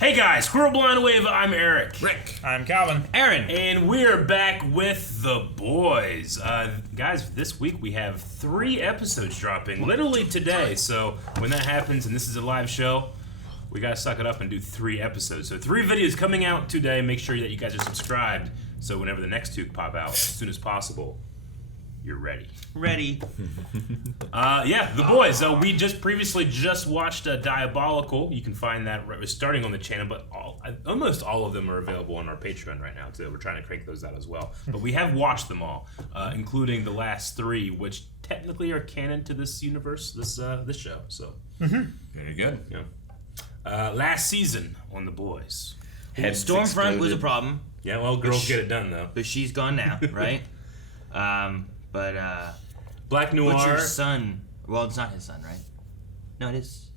Hey guys, Squirrel Blind Wave, I'm Eric. Rick. I'm Calvin. Aaron. And we're back with the boys. Guys, this week we have 3 episodes dropping, literally today. So when that happens and this is a live show, we gotta suck it up and do 3 episodes. So 3 videos coming out today. Make sure that you guys are subscribed, so whenever the next 2 pop out, as soon as possible, you're ready. Ready. Yeah, the boys. We previously watched Diabolical. You can find that starting on the channel, but almost all of them are available on our Patreon right now too. We're trying to crank those out as well. But we have watched them all, including the last 3, which technically are canon to this universe, this show. So Very good. Yeah. Last season on the boys. Stormfront was a problem. Yeah, well, girls get it done though. But she's gone now, right? But Black Noir. Butcher's son. Well, it's not his son, right? No, it is.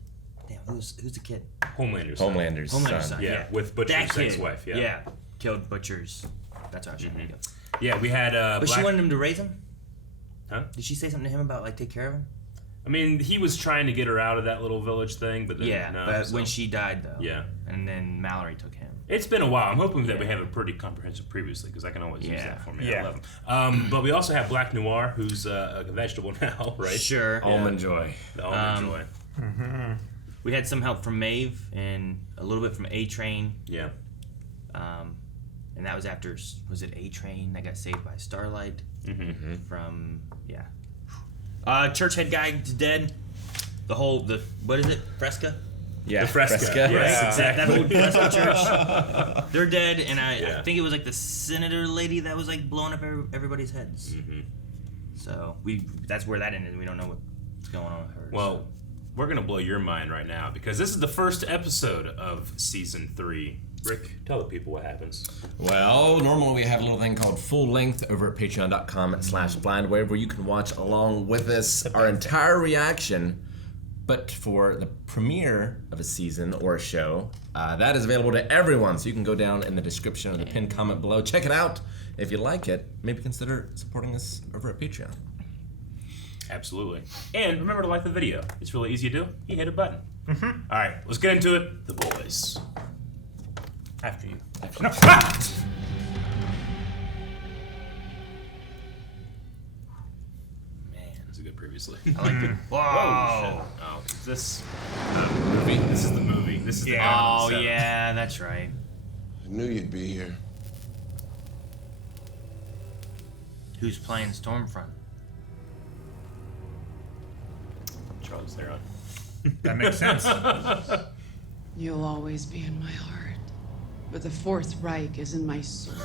Damn, who's the kid? Homelander's son. Yeah, with Butcher's ex-wife. Yeah, killed Butcher's. That's our son. Yeah, we had. But she wanted him to raise him. Huh? Did she say something to him about take care of him? I mean, he was trying to get her out of that little village thing, but then, when she died though. Yeah. And then Mallory took him. It's been a while. I'm hoping that we have a pretty comprehensive previously, because I can always use that for me. Yeah. I love him. But we also have Black Noir, who's a vegetable now, right? Sure. Almond Joy. The Almond Joy. Mm-hmm. We had some help from Maeve and a little bit from A-Train. Yeah. And that was after, was it A-Train that got saved by Starlight? Mm-hmm. From, Church head guy's dead. What is it? Fresca? Yeah, the Fresca. Yes, exactly. That old Fresca church. They're dead, and I think it was the senator lady that was blowing up everybody's heads. Mm-hmm. So that's where that ended. We don't know what's going on with her. Well, we're gonna blow your mind right now, because this is the first episode of season 3. Rick, tell the people what happens. Well, normally we have a little thing called Full Length over at patreon.com/blindwave, where you can watch along with us our entire reaction. But for the premiere of a season or a show, that is available to everyone. So you can go down in the description or the pinned comment below. Check it out. If you like it, maybe consider supporting us over at Patreon. Absolutely. And remember to like the video. It's really easy to do. You hit a button. Mm-hmm. All right, let's get into it. The boys. After you. No. Previously. I like it. Whoa! Oh, is this the movie? This is the movie. This is the yeah, that's right. I knew you'd be here. Who's playing Stormfront? Charles Theron. That makes sense. You'll always be in my heart, but the Fourth Reich is in my soul.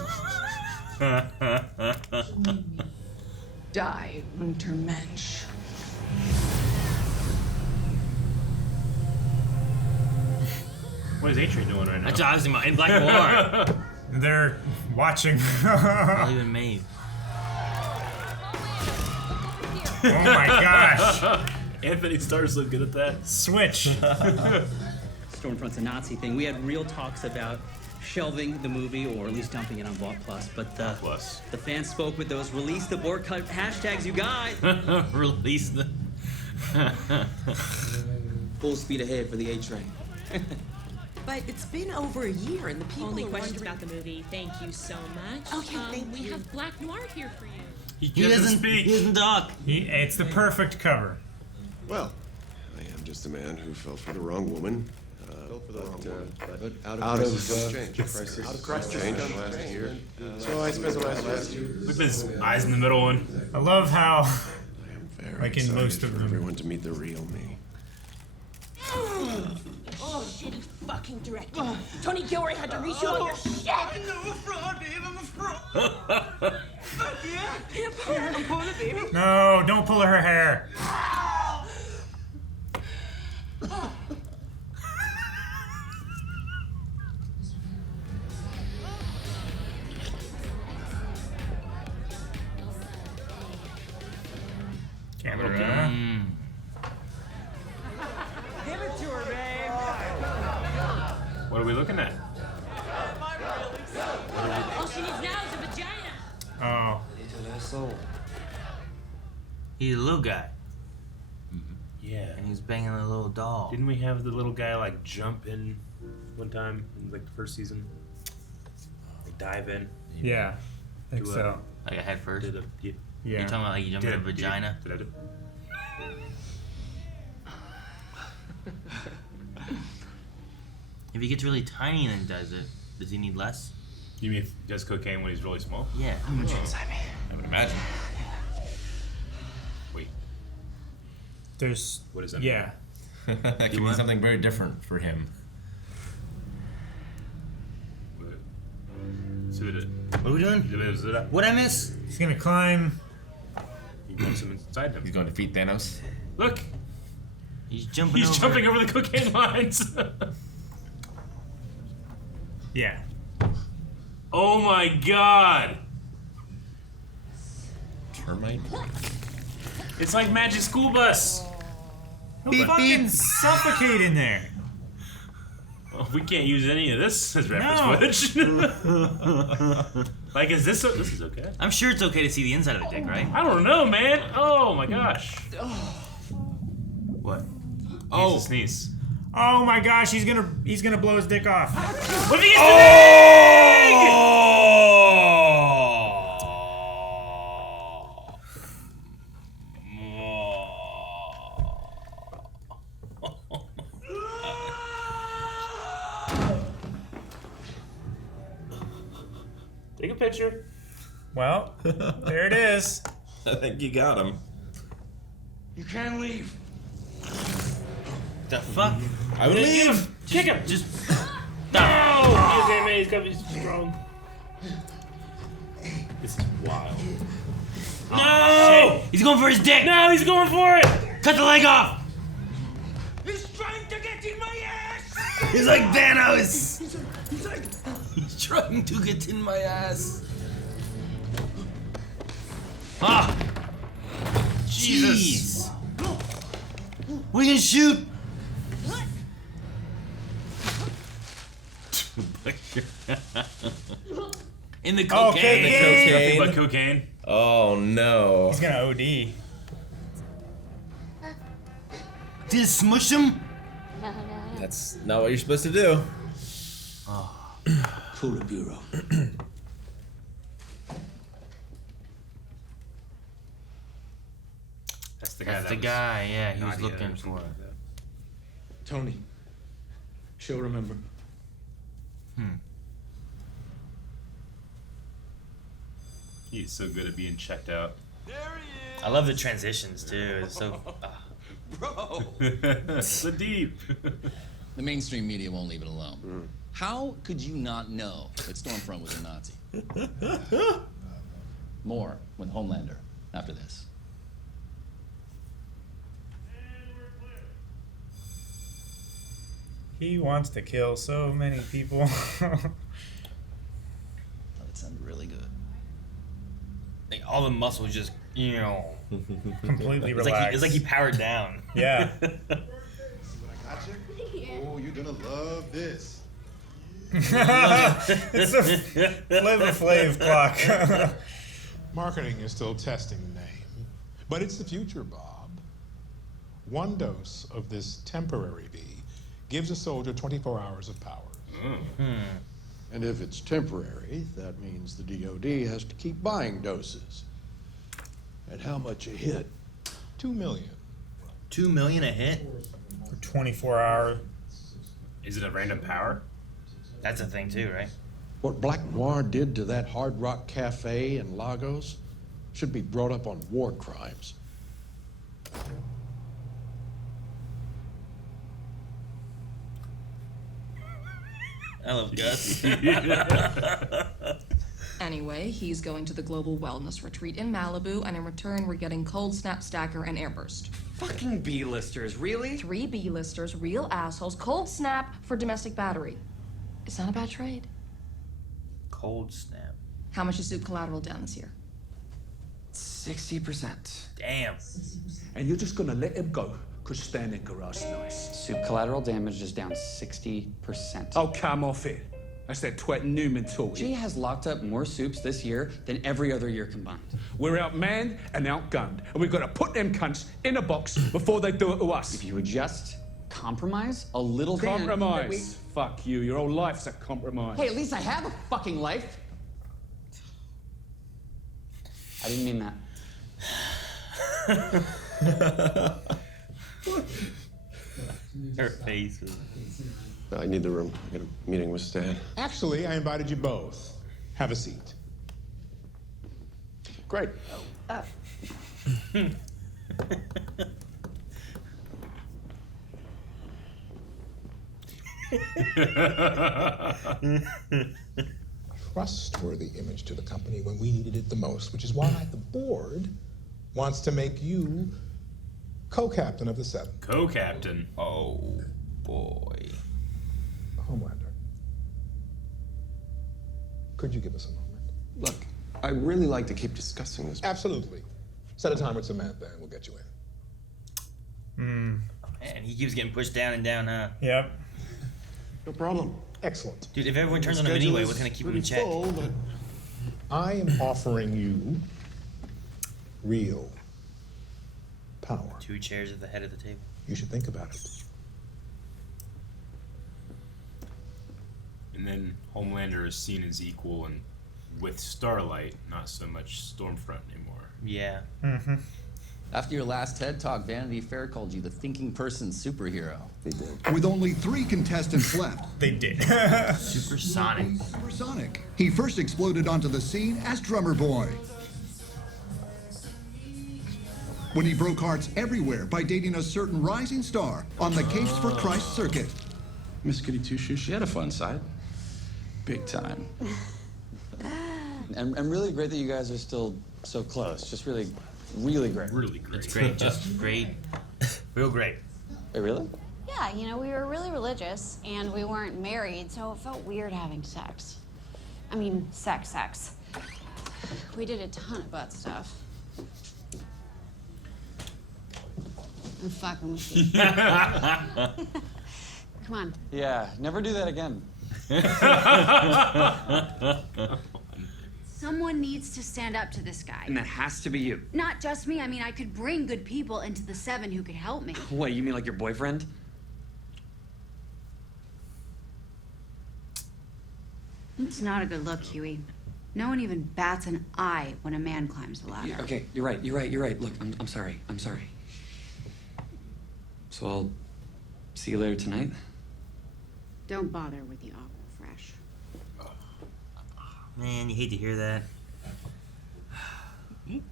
Die, Untermensch. What is A-Train doing right now? That's Ozzy in Black Noir. They're watching. Not even Maeve. Oh my gosh. Anthony Starr's so good at that. Switch. Stormfront's a Nazi thing. We had real talks about shelving the movie, or at least dumping it on Vault Plus, but the fans spoke with those release the boycott hashtags, you guys. Release the full speed ahead for the A-Train. But it's been over a year, and the people Only are questions wondering... about the movie. Thank you so much. Okay, thank we you. have Black Noir here for you. He doesn't speak. He doesn't talk. It's the perfect cover. Well, I am just a man who fell for the wrong woman. Out of Christ change last year. So I spent the last year. Look at his eyes in the middle one. I love how, I am very like in excited most of for them, everyone to meet the real me. Oh, shitty fucking director. Tony Gilroy had to reshoot all your shit. I'm a fraud, babe. I'm a fraud. I'm pulling it, baby. No, don't pull her hair. Camera. Give it to her, babe. What are we looking at? All she needs now is a vagina. Oh. He's a little guy. Yeah. And he's banging a little doll. Didn't we have the little guy like jump in one time in like the first season? They dive in. Yeah, I think Do a- so. Like a head first. Did a, yeah. Yeah. You're talking about like you jump in a vagina? Did I do? If he gets really tiny and then does it, does he need less? You mean if he does cocaine when he's really small? Yeah. I would imagine. Wait, There's. what is that? Yeah. That could be what? something very different for him. So What are we doing? it. What'd I miss? He's gonna climb. He wants him inside him. He's going to defeat Thanos. Look, He's jumping he's over. jumping over the cocaine lines. Yeah. Oh my god! Termite. It's like Magic School Bus. He'll fucking suffocate in there. Oh, we can't use any of this as reference No. footage. Like, is this? This is okay. I'm sure it's okay to see the inside of the dick, right? I don't know, man. Oh my gosh. What? Oh. Needs to sneeze. Oh my gosh, he's gonna blow his dick off. What if he gets the egg? Take a picture. Well, there it is. I think you got him. You can't leave. The fuck? I would leave. Kick him. Just. No! He's gotta be strong. This is wild. No! He's going for his dick! No, he's going for it! Cut the leg off! He's trying to get in my ass! He's like Thanos! He's trying to get in my ass. Ah! Jesus! We can shoot! In the cocaine. Okay. Nothing but cocaine. Oh no. He's gonna OD. Did it smush him? That's not what you're supposed to do. Call the bureau. That's the guy. That's that the was guy, yeah, he was Nadia or looking something for it. like that. Tony, she'll remember. He's so good at being checked out. I love the transitions too. It's so. Bro! So deep. The mainstream media won't leave it alone. How could you not know that Stormfront was a Nazi? More with Homelander after this. He wants to kill so many people. That sounded really good. Like, all the muscles just, Completely it's relaxed. like he powered down. Yeah. Gotcha? Oh, you're gonna love this. It's a Flavor Flav clock. Marketing is still testing the name, but it's the future, Bob. One dose of this temporary V gives a soldier 24 hours of power. And if it's temporary, that means the DOD has to keep buying doses. At how much a hit? 2 million. 2 million a hit? For 24 hours. Is it a random power? That's a thing too, right? What Black Noir did to that Hard Rock Cafe in Lagos should be brought up on war crimes. I love Gus. Anyway, he's going to the Global Wellness Retreat in Malibu, and in return, we're getting Cold Snap, Stacker, and Airburst. Fucking B-listers, really? 3 B-listers, real assholes, Cold Snap for domestic battery. It's not a bad trade. Cold Snap. How much is Soup Collateral down this year? 60%. Damn. And you're just gonna let him go, because standing garage nice. Soup collateral damage is down 60%. Oh, come off it. That's that twat Newman talking. She has locked up more soups this year than every other year combined. We're outmanned and outgunned, and we've got to put them cunts in a box before they do it to us. If you would just compromise? A little thing that Compromise. Fuck you. Your whole life's a compromise. Hey, at least I have a fucking life. I didn't mean that. Her face. I need the room. I got a meeting with Stan. Actually, I invited you both. Have a seat. Great. Trustworthy image to the company when we needed it the most, which is why the board wants to make you co-captain of the 7. Co-captain. Oh, boy. Homelander. Could you give us a moment? Look, I'd really like to keep discussing this. Absolutely. Set a time with Samantha and we'll get you in. Man, he keeps getting pushed down and down, huh? Yep. No problem. Excellent. Dude, if everyone turns on him anyway, what's gonna keep him in check? Full, but I am offering you real power. 2 chairs at the head of the table. You should think about it. And then Homelander is seen as equal and with Starlight, not so much Stormfront anymore. Yeah. After your last TED Talk, Vanity Fair called you the thinking person superhero. they did. With only 3 contestants left, They did. Supersonic. Supersonic. He first exploded onto the scene as Drummer Boy. When he broke hearts everywhere by dating a certain rising star on the Capes for Christ circuit. Miss Goody Two Shoes, she had a fun side. Big time. And really great that you guys are still so close. Just really, really great. Really great. It's great, just great. Real great. Hey, really? Yeah, you know, we were really religious and we weren't married, so it felt weird having sex. I mean, sex. We did a ton of butt stuff. I'm fucking with you. Come on. Yeah, never do that again. Someone needs to stand up to this guy. And that has to be you. Not just me. I mean, I could bring good people into the 7 who could help me. What, you mean like your boyfriend? It's not a good look, Huey. No one even bats an eye when a man climbs the ladder. Okay, you're right. Look, I'm sorry. So I'll see you later tonight? Don't bother with the aqua fresh. Man, you hate to hear that. Can't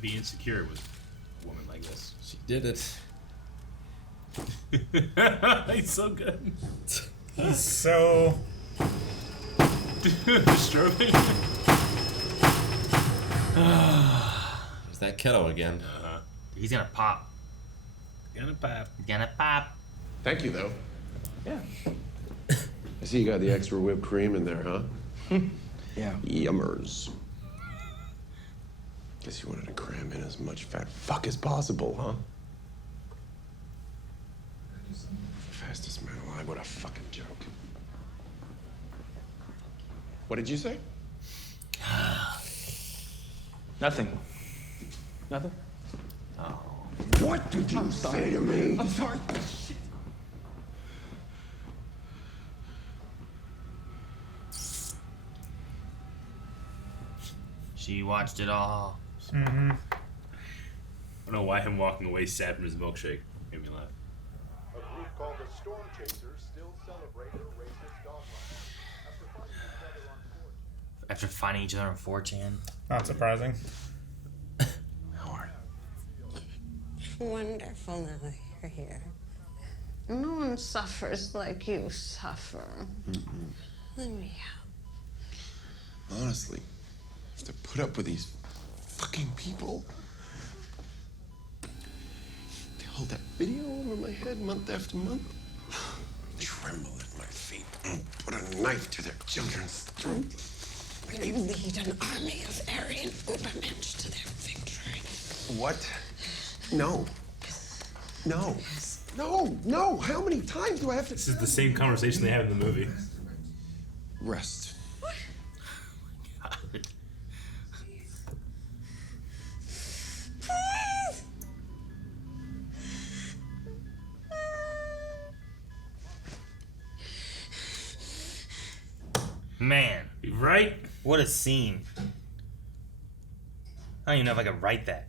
be insecure with a woman like this. She did it. He's so good. He's so disturbing. There's that kiddo again. He's gonna pop. Gonna pop. Thank you, though. Yeah. I see you got the extra whipped cream in there, huh? Yeah. Yummers. Guess you wanted to cram in as much fat fuck as possible, huh? Fastest man alive, what a fucking joke. What did you say? Nothing. What did you say to me? I'm sorry. She watched it all. I don't know why him walking away sad from his milkshake made me laugh. A group called the Storm Chasers still celebrate their racist dogma. After finding each other on 4chan. not surprising. Howard. Wonderful now you're here. No one suffers like you suffer. Let me help. Honestly, I have to put up with these fucking people. They hold that video over my head month after month. Tremble at my feet and put a knife to their children's throat. They lead an army of Aryan Ubermensch to their victory. What? No. No. No, no. How many times do I have to? This is the same conversation they had in the movie. Rest. Man. Right? What a scene. I don't even know if I could write that.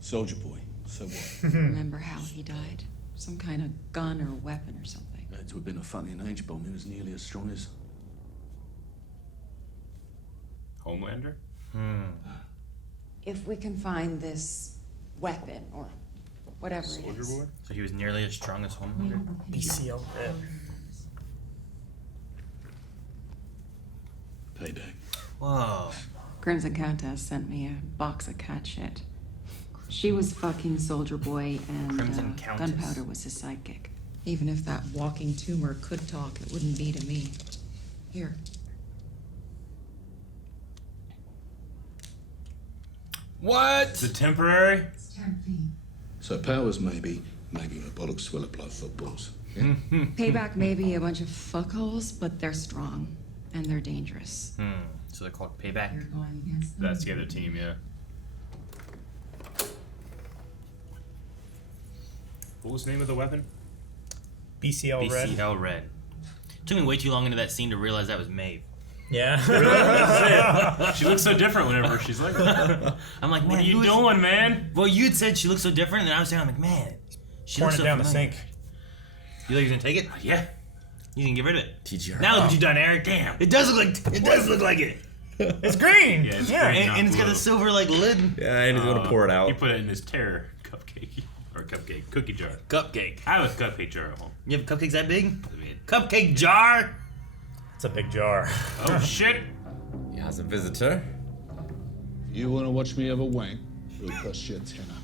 Soldier boy. So what? Remember how he died? Some kind of gun or weapon or something. Had to have been a fucking H-bomb. He was nearly as strong as... Homelander? If we can find this weapon or whatever it is. Boy? So he was nearly as strong as Homelander? BCL. Payback. Whoa. Crimson Countess sent me a box of cat shit. She was fucking Soldier Boy, and Crimson Countess. Gunpowder was his sidekick. Even if that walking tumor could talk, it wouldn't be to me. Here. What? The temporary? So powers maybe my bollocks will apply footballs. Yeah? Payback may be a bunch of fuckholes, but they're strong. And they're dangerous. So they're called Payback? That's the other team, yeah. What was the name of the weapon? BCL Red. BCL Red. Took me way too long into that scene to realize that was Maeve. Yeah. Really? That's it. She looks so different whenever she's like, I'm like, man, what are you doing, man? Well, you had said she looks so different, and I was saying, I'm like, man, she Pouring looks it so down the familiar. sink. You think you're gonna take it? Yeah. You can get rid of it. TGR. Now look what you done, Eric. Damn. It does look like it. It's green. Yeah, it's green, not And it's got blue. a silver like lid. Yeah, and he's gonna pour it out. He put it in his terror cupcake. Or cupcake. Cookie jar. Cupcake. I have a cupcake jar at home. You have cupcakes that big? Cupcake jar. It's a big jar. Oh shit. He has a visitor. You want to watch me have a wank? It'll cost you a tenner.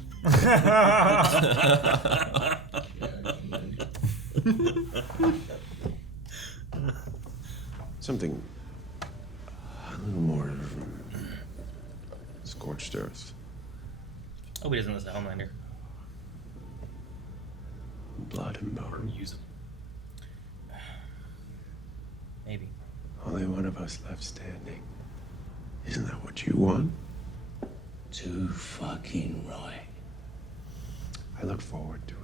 Something a little more scorched earth. Hope he doesn't listen to Homelander. Blood and bone. Use them. Maybe. Only one of us left standing. Isn't that what you want? Too fucking right. I look forward to it.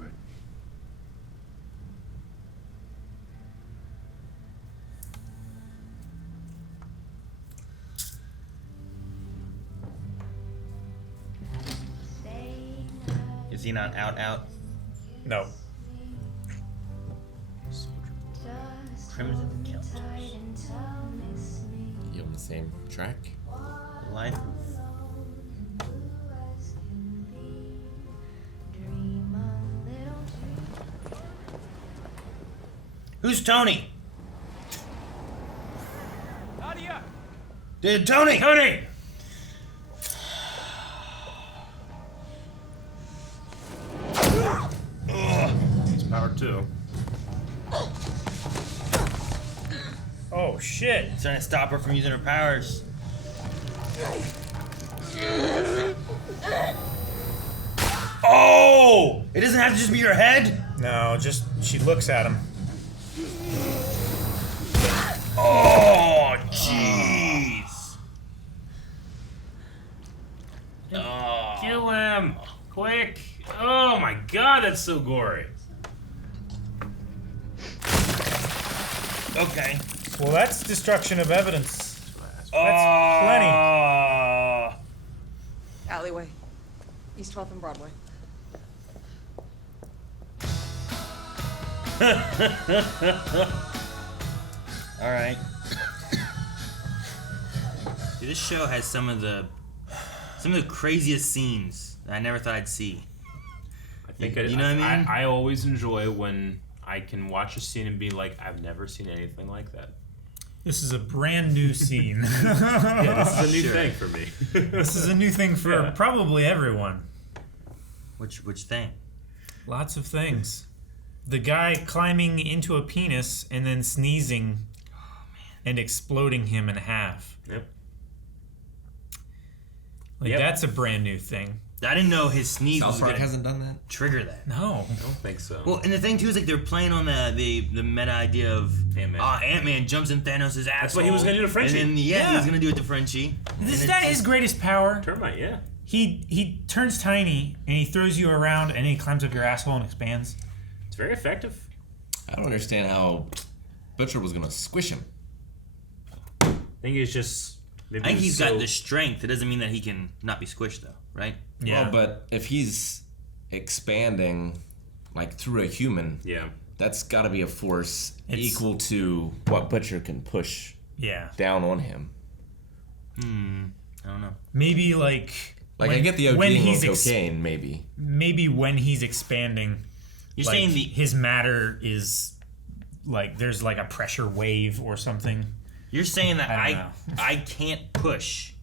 Is he not out? No. Crimson Countess. You on the same track? Life. Who's Tony? Nadia! Tony! Tony! It's power 2. Oh shit! He's trying to stop her from using her powers. Oh! It doesn't have to just be your head? No, just she looks at him. Oh, jeez. Oh. Kill him! Quick! Oh my god, that's so gory. Okay. Well, that's destruction of evidence. That's plenty. Alleyway. East 12th and Broadway. All right. Dude, this show has some of the craziest scenes that I never thought I'd see. I think you know what I mean? I always enjoy when I can watch a scene and be like, I've never seen anything like that. This is a brand new scene. Yeah, this is a new thing for me. This is a new thing for probably everyone. Which thing? Lots of things. The guy climbing into a penis and then sneezing and exploding him in half. Yep. Like, that's a brand new thing. I didn't know his sneeze South was Park gonna hasn't done that? trigger that. No. I don't think so. Well, and the thing too is like they're playing on the meta idea of Ant-Man jumps in Thanos' asshole. That's what he was gonna do to Frenchie. And then he was gonna do it to Frenchie. Is that his greatest power? Termite, yeah. He turns tiny and he throws you around and he climbs up your asshole and expands. It's very effective. I don't understand how Butcher was gonna squish him. I think it's just. I think he's got the strength. It doesn't mean that he can not be squished, though, right? Yeah. Well, but if he's expanding, like through a human, that's got to be a force equal to what Butcher can push. Down on him. I don't know. Maybe like I get the ODing on cocaine, maybe. Maybe when he's expanding, you're saying his matter is like there's like a pressure wave or something. You're saying that I can't push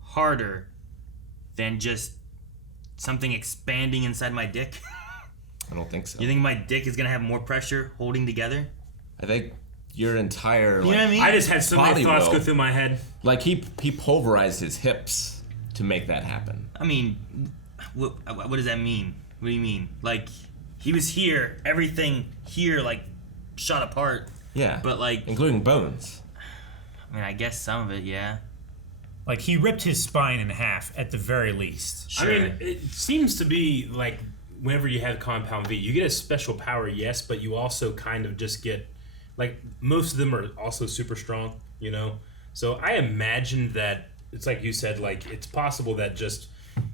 harder than just something expanding inside my dick? I don't think so. You think my dick is gonna have more pressure holding together? I think your entire you know what I mean? I just had so many thoughts go through my head. Like he pulverized his hips to make that happen. I mean, what does that mean? What do you mean? Like he was here, everything here like shot apart. Yeah. But like including bones. I mean, I guess some of it, yeah. Like he ripped his spine in half at the very least. Sure. I mean, it seems to be like whenever you have Compound V, you get a special power, yes, but you also kind of just get like most of them are also super strong, you know. So I imagine that it's like you said, like it's possible that just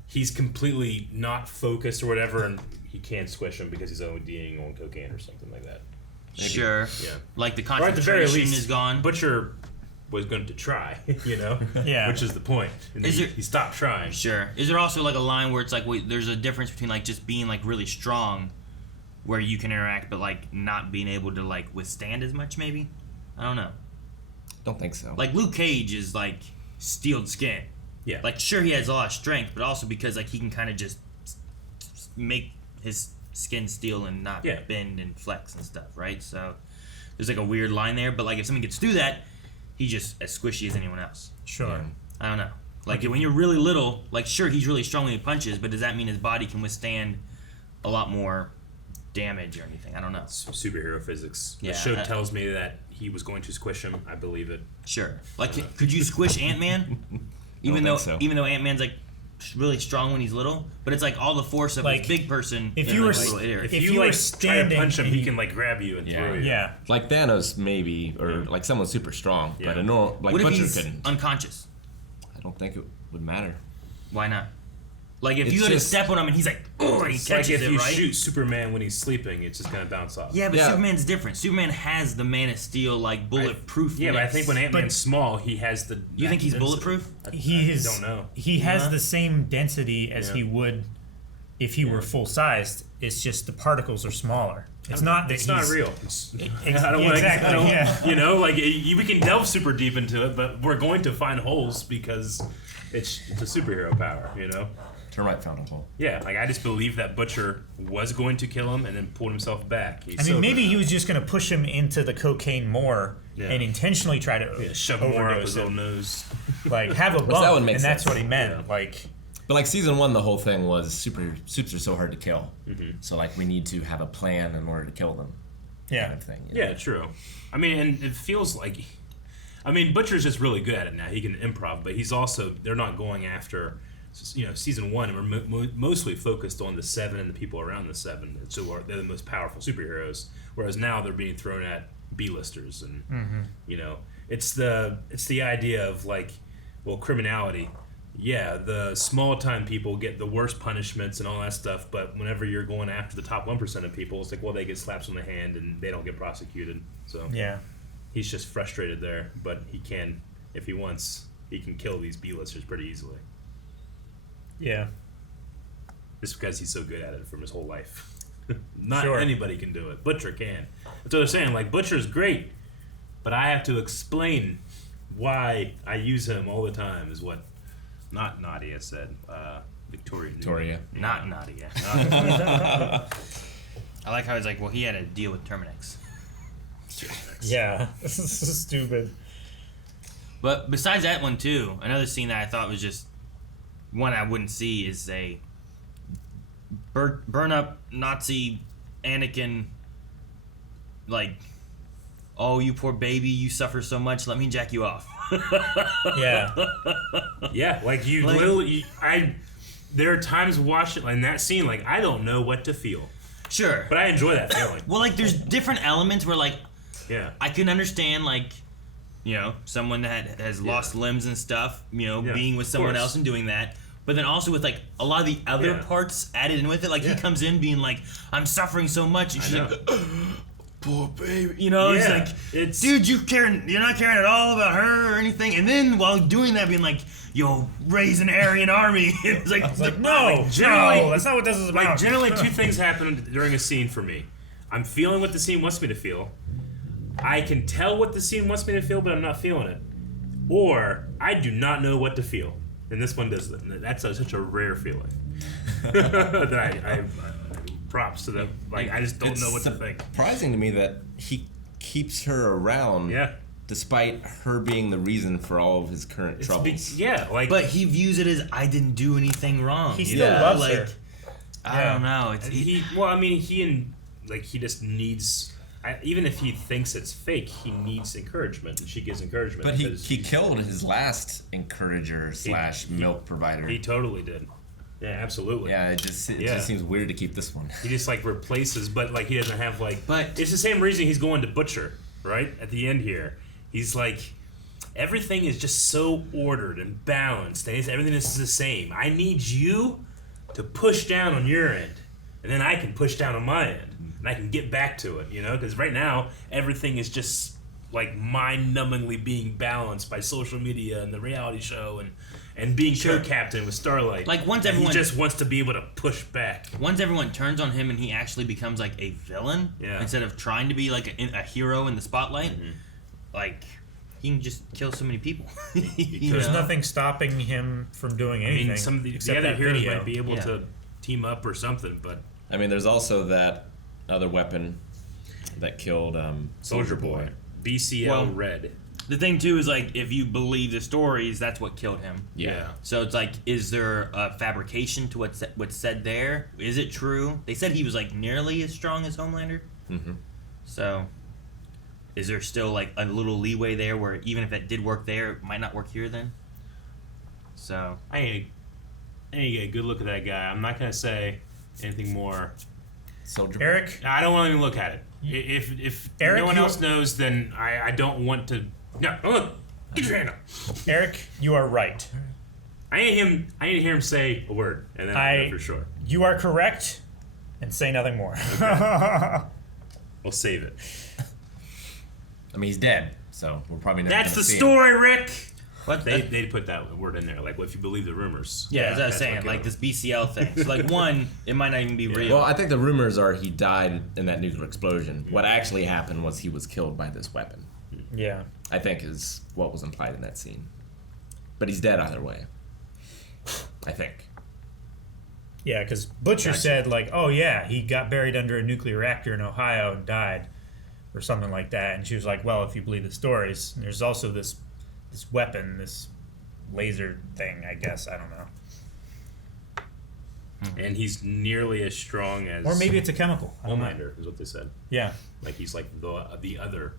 he's completely not focused or whatever, and he can't squish him because he's ODing on cocaine or something like that. Maybe. Sure. Yeah. Like the or at the very concentration least, is gone. Butcher was going to try, you know? Yeah. Which is the point. And he stopped trying. Sure. Is there also like a line where it's like there's a difference between like just being like really strong where you can interact but like not being able to like withstand as much maybe? I don't know. Don't think so. Like Luke Cage is like steeled skin. Yeah. Like sure he has a lot of strength, but also because like he can kind of just make his skin steel and not bend and flex and stuff, right? So there's like a weird line there, but like if someone gets through that, he's just as squishy as anyone else. Sure. Yeah. I don't know. Like when you're really little, like sure he's really strong when he punches, but does that mean his body can withstand a lot more damage or anything? I don't know. Superhero physics. Yeah, the show tells me that he was going to squish him. I believe it. Sure. Like could you squish Ant-Man? Even though Ant-Man's like really strong when he's little, but it's like all the force of like, his big person. If you were if you like try to punch him, he can like grab you and throw you. Yeah. Like Thanos maybe, or like someone super strong, but a normal like what if Butcher he's couldn't. Unconscious? I don't think it would matter. Why not? Like if you go to step on him and he's like, oh, and he catches like if it, you right? shoot Superman when he's sleeping, it's just gonna bounce off. Yeah, but Superman's different. Superman has the Man of Steel like bulletproof. Yeah, but I think when Ant-Man's small, he has the. You think he's bulletproof? I don't know. He has the same density as he would if he were full sized. It's just the particles are smaller. It's not that it's not real. I don't want you know, like we can delve super deep into it, but we're going to find holes because it's a superhero power, you know. Termite found a hole. Yeah, like I just believe that Butcher was going to kill him and then pulled himself back. Maybe he was just going to push him into the cocaine more and intentionally try to shove more up his own nose. Like have a bump, that would make and sense. that's what he meant. Like, but like season 1, the whole thing was suits are so hard to kill. Mm-hmm. So like we need to have a plan in order to kill them. Yeah. Kind of thing. You know? Yeah, true. I mean, and it feels like, Butcher's just really good at it now. He can improv, but he's also they're not going after. Season 1, we're mostly focused on the 7 and the people around the 7, so they're the most powerful superheroes. Whereas now they're being thrown at B-listers, and it's the idea of like, well, criminality. Yeah, the small time people get the worst punishments and all that stuff, but whenever you're going after the top 1% of people, it's like, well, they get slaps on the hand and they don't get prosecuted. So yeah, he's just frustrated there, but he can, if he wants, he can kill these B-listers pretty easily. Yeah. Just because he's so good at it from his whole life. Not anybody can do it. Butcher can. That's what they're saying. Like, Butcher's great, but I have to explain why I use him all the time, is what not Nadia said. Victoria. Not Nadia. I like how he's like, well, he had a deal with Terminix. Yeah. This is stupid. But besides that one, too, another scene that I thought was just one I wouldn't see is a burn up Nazi Anakin, like, oh, you poor baby, you suffer so much, let me jack you off. Yeah. Yeah, like literally, there are times watching in that scene, like, I don't know what to feel. Sure. But I enjoy that feeling. Well, like, there's different elements where, like, Yeah. I can understand, like, you know, someone that has lost limbs and stuff, you know, being with someone else and doing that. But then also with, like, a lot of the other parts added in with it. Like, he comes in being like, I'm suffering so much. And she's like, poor baby. You know, it's like, dude, you're not caring at all about her or anything. And then while doing that, being like, yo, raise an Aryan army. It's like, no, that's not what this is about. Like, generally, two things happen during a scene for me. I'm feeling what the scene wants me to feel. I can tell what the scene wants me to feel, but I'm not feeling it. Or I do not know what to feel. And this one does that. That's such a rare feeling. That I props to them. Like, I just don't know what to think. Surprising to me that he keeps her around. Yeah. Despite her being the reason for all of his current troubles. But he views it as I didn't do anything wrong. He still loves her. I don't know. He just needs. Even if he thinks it's fake, he needs encouragement, and she gives encouragement. But he killed his last encourager / milk provider. He totally did. Yeah, absolutely. Yeah, it just seems weird to keep this one. He just like replaces, but like he doesn't have like. But it's the same reason he's going to Butcher, right? At the end here, he's like, everything is just so ordered and balanced, and everything is the same. I need you to push down on your end, and then I can push down on my end. And I can get back to it, you know? Because right now, everything is just, like, mind-numbingly being balanced by social media and the reality show and being co-captain with Starlight. Like, once and everyone... he just wants to be able to push back. Once everyone turns on him and he actually becomes, like, a villain, instead of trying to be, like, a hero in the spotlight, like, he can just kill so many people. There's nothing stopping him from doing anything. I mean, some of the other heroes might be able to team up or something, but... I mean, there's also that other weapon that killed Soldier Boy. BCL Red. The thing too is like if you believe the stories, that's what killed him. Yeah. So it's like, is there a fabrication to what's said there? Is it true? They said he was like nearly as strong as Homelander. Mm-hmm. So, is there still like a little leeway there where even if it did work there, it might not work here then? So I need to get a good look at that guy. I'm not gonna say anything more. Soldier Eric? No, I don't want to even look at it. If Eric, no one else knows, then I don't want to. No, don't look. Get your hand up. Eric, you are right. I need to hear him say a word, and then I'll know for sure. You are correct, and say nothing more. Okay. We'll save it. I mean, he's dead, so we're probably not. That's gonna the see story, him. Rick. What they put that word in there? Like, well, if you believe the rumors. yeah, as I was saying, like this BCL thing. So like one, it might not even be real. Well, I think the rumors are he died in that nuclear explosion. What actually happened was he was killed by this weapon. Yeah. I think is what was implied in that scene. But he's dead either way. I think. Yeah, because Butcher said, like, oh, yeah, he got buried under a nuclear reactor in Ohio and died, or something like that. And she was like, well, if you believe the stories, and there's also this weapon, this laser thing, I guess. I don't know. And he's nearly as strong as... Or maybe it's a chemical. Homelander, is what they said. Yeah. Like, he's like the other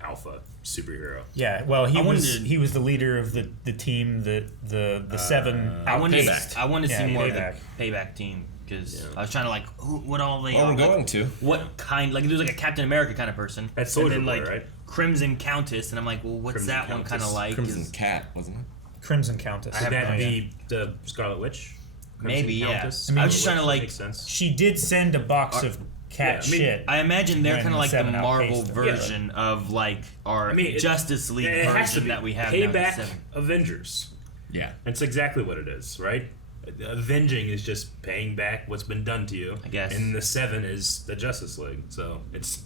alpha superhero. Yeah, well, he was the leader of the team, the seven. I wanted to see more Payback. of the Payback team because I was trying to like what all they. Well, we're going to. What kind? Like there's like a Captain America kind of person. That's Soldier and then, Boy, like, right? Crimson Countess, and I'm like, well, what's Crimson that one kind of like? Crimson Cat, wasn't it? Crimson Countess. Would that be the Scarlet Witch? Crimson Maybe, yeah. Countess? I was just trying to like. Makes sense. She did send a box of cat shit. I imagine they're kind of like the Seven Marvel outpaced them. version of like our Justice League it has to version be that we have now. Payback Avengers. Yeah. That's exactly what it is, right? Avenging is just paying back what's been done to you. I guess. And the 7 is the Justice League. So it's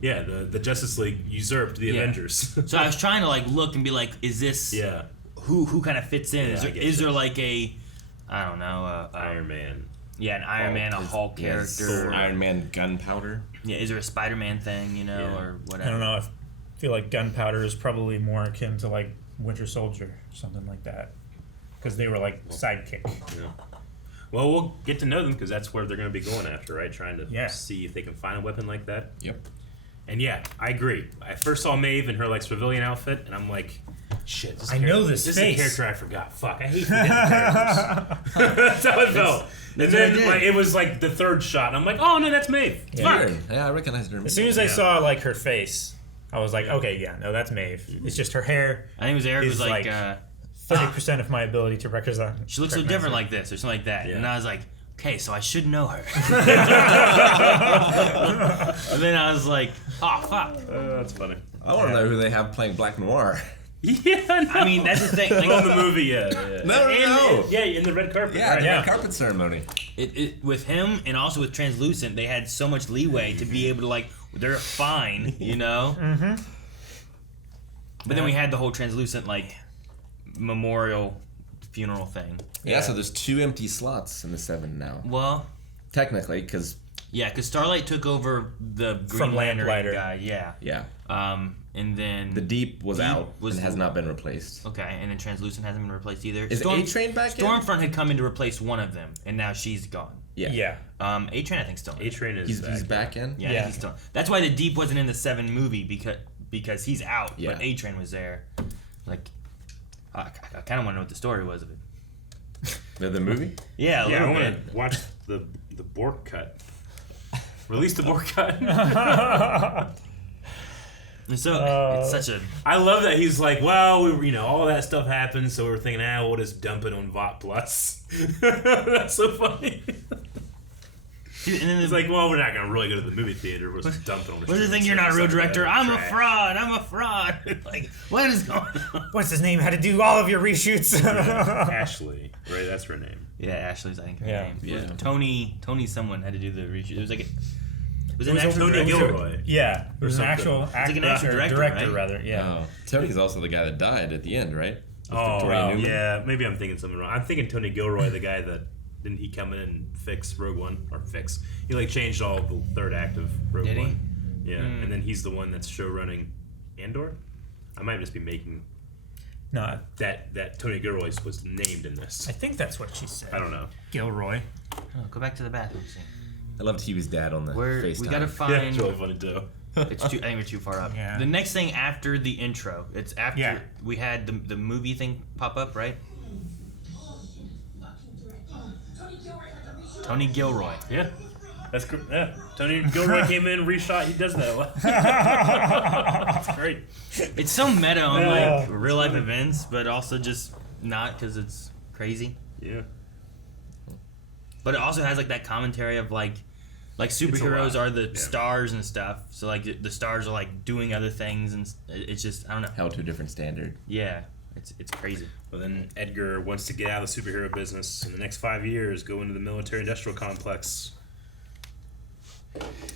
the Justice League usurped the Avengers. So I was trying to like look and be like, is this who kind of fits in? Yeah, Is there like a I don't know, Iron Man. Yeah, an Iron Man, a Hulk character. Iron Man gunpowder. Yeah, is there a Spider-Man thing, or whatever? I don't know. I feel like Gunpowder is probably more akin to like Winter Soldier or something like that, because they were like sidekick. Yeah. Well, we'll get to know them because that's where they're going to be going after, right? Trying to see if they can find a weapon like that. Yep. And yeah, I agree. I first saw Maeve in her like civilian outfit, and I'm like, shit. I know this This face. is a character I forgot. Fuck, I hate forgetting characters. That's how it felt. And then like, it was like the third shot, and I'm like, oh no, that's Maeve. Yeah. Fuck. Yeah, I recognized her. As soon as I saw like her face, I was like, okay, yeah, no, that's Maeve. It's just her hair. I think it was Eric is was like 30% of my ability to recognize. she looks so different like this or something like that. And I was like, okay, so I should know her. And then I was like, oh fuck. That's funny. I want to know who they have playing Black Noir. Yeah, no. I mean, that's the thing. Like, in the movie, yeah. No. In the red carpet. Yeah, right? red carpet ceremony. It with him and also with Translucent, they had so much leeway to be able to like, they're fine, you know. Mm-hmm. But then we had the whole Translucent like memorial funeral thing. Yeah, so there's 2 empty slots in the 7 now. Well, technically, because Starlight took over the Green From Lantern Lamplighter. guy. Yeah. And then the Deep was out and has not been replaced. Okay, and then Translucent hasn't been replaced either. Is A-Train back in? Stormfront had come in to replace one of them, and now she's gone. Yeah. A-Train I think still in. A-Train is He's back in? Yeah, I think he's still. That's why the Deep wasn't in the 7 movie because he's out, but A-Train was there. Like, I kind of want to know what the story was of it. The movie? Yeah, I want to watch the Bork cut. Release the Bork cut. So it's such a. I love that he's like, well, all that stuff happened, so we were thinking, we'll just dump it on VOT Plus. That's so funny. Dude, and then it's like, well, we're not gonna really go to the movie theater. We'll just dump it on the. What's the thing? You're not a real director. I'm a fraud. I'm a fraud. Like, what is going on? What's his name? Had to do all of your reshoots. Ashley, right? That's her name. Yeah, Ashley's I think her Yeah. name. Yeah. Tony someone had to do the reshoot. It was like was It it an was actual Tony director? Gilroy. Yeah, it was an actual It's like an actual director, right? rather. Yeah. Oh. Tony's also the guy that died at the end, right? With Oh, Victoria Newman. yeah. Maybe I'm thinking something wrong. I'm thinking Tony Gilroy, the guy that didn't he come in and fix Rogue One He like changed all the third act of Rogue Did he? One. Yeah, and then he's the one that's show running Andor. I might just be making No, that Tony Gilroy was named in this. I think that's what she said. I don't know. Gilroy. Oh, go back to the bathroom scene. I loved Huey's dad on the FaceTime. We gotta find. Yeah, it's really funny too. It's too. I think we're too far up. Yeah. The next thing after the intro, it's after we had the movie thing pop up, right? Tony Gilroy. Yeah. That's good. Yeah. Tony Gilroy came in, reshot. He does that a lot. That's great. It's so meta on like real life events, but also just not because it's crazy. Yeah. But it also has like that commentary of like superheroes are the stars and stuff. So like the stars are like doing other things, and it's just I don't know. Held to a different standard. Yeah, it's crazy. Well, then Edgar wants to get out of the superhero business in the next 5 years, go into the military-industrial complex.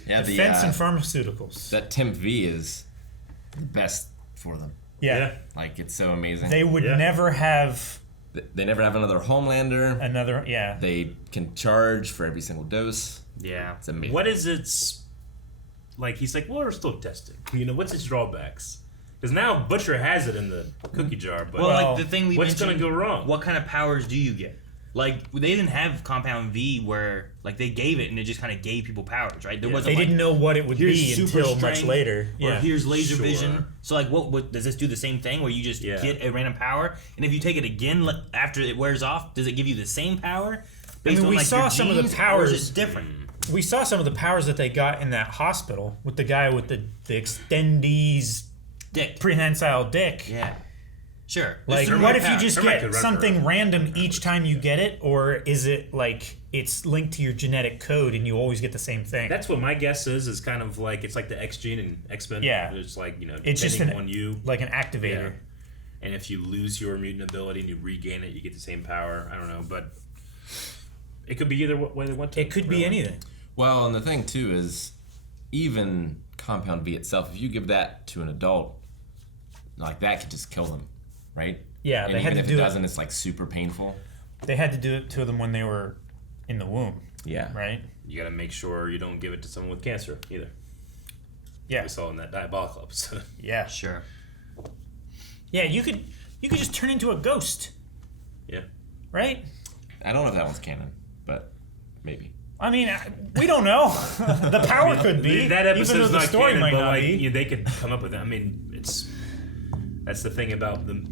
Yeah, Defense and pharmaceuticals. That Temp V is the best for them. Yeah. Like, it's so amazing. They would never have... They never have another Homelander. Yeah. They can charge for every single dose. Yeah. It's amazing. What is its... Like, he's like, well, we're still testing. What's its drawbacks? Because now Butcher has it in the cookie jar, but like the thing we what's going to go wrong? What kind of powers do you get? Like, they didn't have Compound V where, like, they gave it and it just kind of gave people powers, right? There wasn't, They didn't know what it would be until much later. Or Yeah. here's laser Sure. vision. So, like, what does this do the same thing where you just get a random power? And if you take it again after it wears off, does it give you the same power? Based on, we like, saw your some of the genes, or powers. is it different? We saw some of the powers that they got in that hospital with the guy with the extendees dick, prehensile dick. Yeah. Sure. Like, There's what if you power. just Termite could get run something forever. random each time you get it, or is it like it's linked to your genetic code and you always get the same thing? That's what my guess is kind of like, it's like the X gene in X-Men. Yeah. It's like, It's just depending on you. like an activator. Yeah. And if you lose your mutant ability and you regain it, you get the same power. I don't know, but it could be either way they want to. It could be anything. Well, and the thing, too, is even Compound V itself, if you give that to an adult, like, that could just kill them, right? Yeah, and they even had to if do it it. doesn't, it's, like, super painful. They had to do it to them when they were in the womb. Yeah. Right? You got to make sure you don't give it to someone with cancer either. Yeah. We saw in that Diabolical episode. Yeah. Sure. Yeah, you could just turn into a ghost. Yeah. Right? I don't know if that one's canon, but maybe. I mean, we don't know. The power could be. That even though episode's the not story canon, might but not like, be. they could come up with that. I mean, it's That's the thing about the,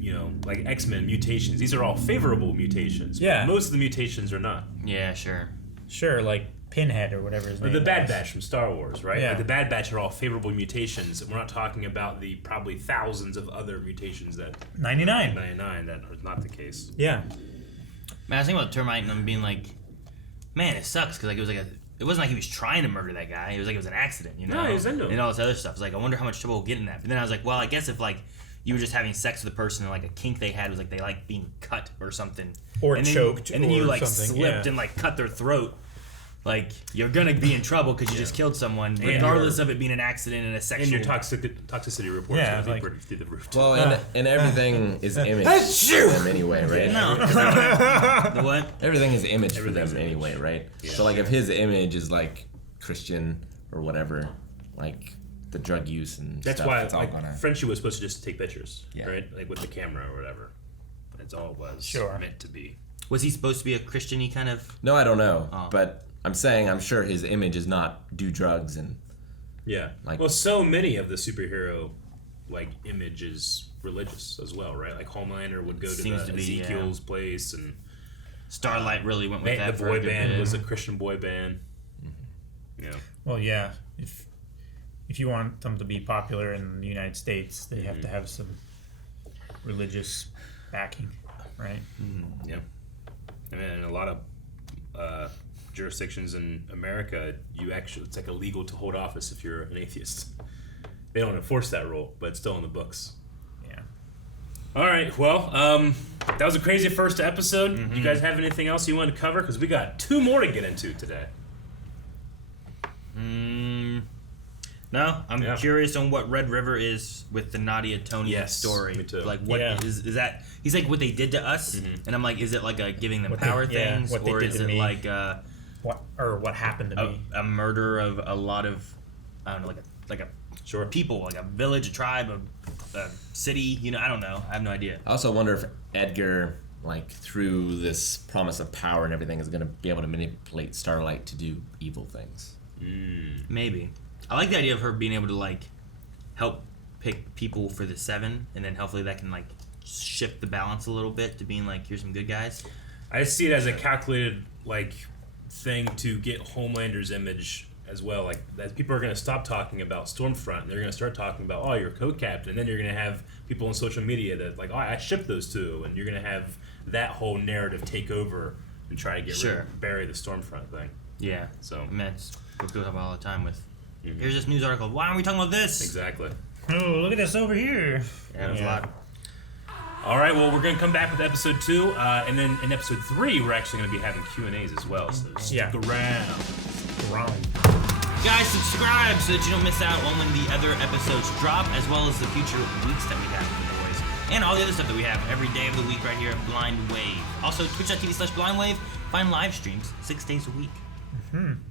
like X-Men mutations. These are all favorable mutations. Yeah. But most of the mutations are not. Yeah, sure. Sure, like Pinhead or whatever his name The is. Bad Batch from Star Wars, right? Yeah. Like the Bad Batch are all favorable mutations. And we're not talking about the probably thousands of other mutations that 99 that are not the case. Yeah. Man, I was thinking about Termite and I'm being like, man, it sucks because like it wasn't like he was trying to murder that guy. It was like it was an accident, you know. No, he was into him. And all this other stuff. It's like I wonder how much trouble we'll get in that. But then I was like, well, I guess if like you were just having sex with a person and like a kink they had was like they like being cut or something, Or and then, choked and then you or like something, slipped yeah. and like cut their throat. Like you're gonna be in trouble because you just killed someone, And regardless of it being an accident and a sexual. And your toxicity reports Yeah, will be like- pretty through the roof. Well, and everything is image for them anyway, right? No. The what? Everything is image for them anyway, right? Yeah. So like if his image is like Christian or whatever, like the drug use and That's stuff, why it's all like gonna. Frenchie was supposed to just take pictures, Yeah. right? Like with the camera or whatever. That's all it was Sure. meant to be. Was he supposed to be a Christian-y kind of? No, I don't know, Oh. but I'm sure his image is not do drugs and Yeah. Like- Well, so many of the superhero like image is religious as well, right? Like Homelander would go to Seems the to be, yeah. Ezekiel's place, and Starlight really went with that. the for a boy good band bit. was a Christian boy band. Yeah. Well, yeah. If you want them to be popular in the United States, they Mm-hmm. have to have some religious backing, right? Yeah. And in a lot of jurisdictions in America, it's like illegal to hold office if you're an atheist. They don't enforce that rule, but it's still in the books. Yeah. All right. Well, that was a crazy first episode. You guys have anything else you want to cover? Because we got 2 more to get into today. No, I'm Yeah. curious on what Red River is with the Nadia Tony Yes, story. me too. Like, what is that? He's like what they did to us, and I'm like, is it like a giving them What power they- yeah, things, what they or did is to it me. like What happened to me? a murder of a lot of I don't know, like a Sure. people, like a village, a tribe, a city. You know, I don't know. I have no idea. I also wonder if Edgar, like through this promise of power and everything, is going to be able to manipulate Starlight to do evil things. Maybe. I like the idea of her being able to like help pick people for the 7, and then hopefully that can like shift the balance a little bit to being like, here's some good guys. I see it as a calculated like thing to get Homelander's image as well. Like that people are going to stop talking about Stormfront, and they're going to start talking about, oh, you're a co-captain, and then you're going to have people on social media that like, oh, I shipped those 2, and you're going to have that whole narrative take over and try to get bury the Stormfront thing. Yeah. So I mean, that's what we talk about all the time with. Here's this news article. Why aren't we talking about this? Exactly. Oh, look at this over here. Yeah, there's a lot. All right, well, we're going to come back with episode 2, and then in episode 3, we're actually going to be having Q&As as well, so stick around. Guys, subscribe so that you don't miss out on when the other episodes drop, as well as the future weeks that we have with the boys. And all the other stuff that we have every day of the week right here at Blind Wave. Also, twitch.tv/blindwave. Find live streams 6 days a week.